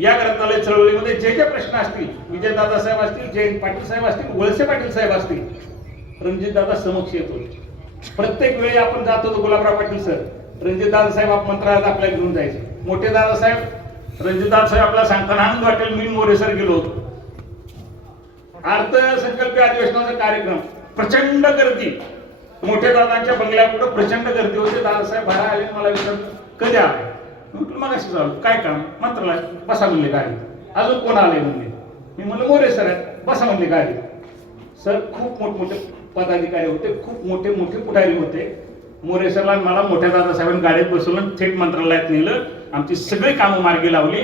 या ग्रंथालय चळवळीमध्ये जे जे प्रश्न असतील, विजयदादा साहेब असतील, जयंत पाटील साहेब असतील, वळसे पाटील साहेब असतील, रणजितदादा समक्ष येत होते. प्रत्येक वेळी आपण जात होतो, गुलाबराव पाटील सर, रणजितदादा साहेब मंत्रालयात आपल्याला घेऊन जायचे. मोठे दादा साहेब, रणजितदादा साहेब आपल्याला सांगताना आनंद वाटेल, मी मोरे सर गेलो होतो. अर्थसंकल्पीय अधिवेशनाचा कार्यक्रम, प्रचंड गर्दी, मोठ्या दादांच्या बंगल्यापुढे प्रचंड गर्दी होती. दादासाहेब बाहेर आले, मला विचारलं कधी आले. म्हटलं मग अशी चालू, काय काम, मंत्रालय, बसा म्हणले गाडी. अजून कोण आले म्हणले. मी म्हणलं मोरे सर आहेत, बसा म्हणले गाडी. सर खूप मोठमोठे पदाधिकारी होते, खूप मोठे मोठे पुढारी होते. मोरे सरला मला मोठ्या दादासाहेबांनी गाडीत बसवलं, थेट मंत्रालयात नेलं, आमची सगळी कामं मार्गी लावली.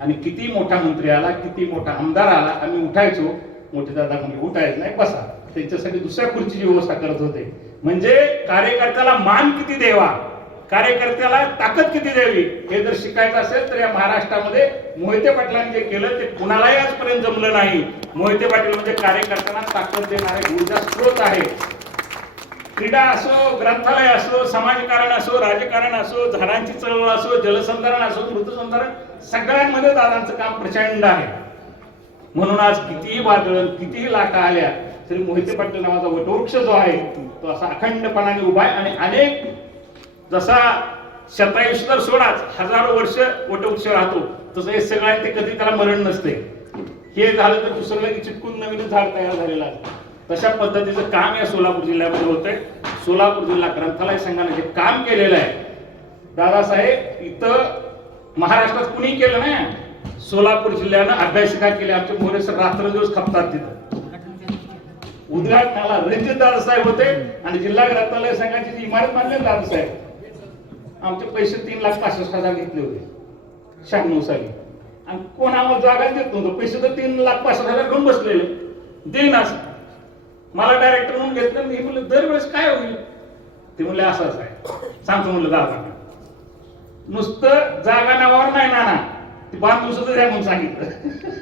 आणि किती मोठा मंत्री आला, किती मोठा आमदार आला, आम्ही उठायचो. मोठे दादा म्हणजे उठायच नाही, बसा. त्यांच्यासाठी दुसऱ्या खुर्चीची व्यवस्था करत होते. म्हणजे कार्यकर्त्याला मान किती द्यावा, कार्यकर्त्याला ताकद किती द्यावी, हे जर शिकायचं असेल तर या महाराष्ट्रामध्ये मोहिते पाटलांनी जे केलं ते कुणालाही आजपर्यंत जमलं नाही. मोहिते पाटील म्हणजे कार्यकर्त्यांना ताकद देणारे ऊर्जा स्रोत आहे. क्रीडा असो, ग्रंथालय असो, समाजकारण असो, राजकारण असो, झाडांची चळवळ असो, जलसंधारण असो, मृतसंधारण, सगळ्यांमध्ये दादांचं काम प्रचंड आहे. म्हणून आज कितीही वादळ, कितीही लाटा आल्या तरी मोहिते पाटील नावाचा वटवृक्ष जो आहे तो असा अखंडपणाने उभा आहे. आणि अनेक, जसा शतायुष्य सोडाच, हजारो वर्ष वटवृक्ष राहतो, तसं हे सगळ्यांना ते कधी त्याला मरण नसते. हे झालं तर दुसरं लगेच चिटकून नवीन झाड तयार झालेलं आहे. तशा पद्धतीचं काम या सोलापूर जिल्ह्यामध्ये होतंय. सोलापूर जिल्हा ग्रंथालय संघाने जे काम केलेलं आहे, दादासाहेब इथं महाराष्ट्रात कुणी केलं नाही. सोलापूर जिल्ह्यानं अभ्यासिका केली. आमचे मोरे सर रात्रंदिवस खपतात तिथं. उद्घाटनाला रणजितदादा साहेब होते आणि जिल्हा ग्रंथालय संघाची जी इमारत बांधली दादासाहेब, आमचे पैसे 3,65,000 घेतले होते 96 साली. आणि कोण आम्हाला जागा देत नव्हतं. पैसे तर 3,65,000 घेऊन बसलेले, देईनाच. मला डायरेक्टर म्हणून घेतलं. मी म्हणलं दरवेळेस काय होईल. ते म्हणले असंच आहे. सांगतो म्हणलं जागा, नुसतं जागा नावावर नाही नाना, ती बांधून सुद्धा द्या म्हणून सांगितलं.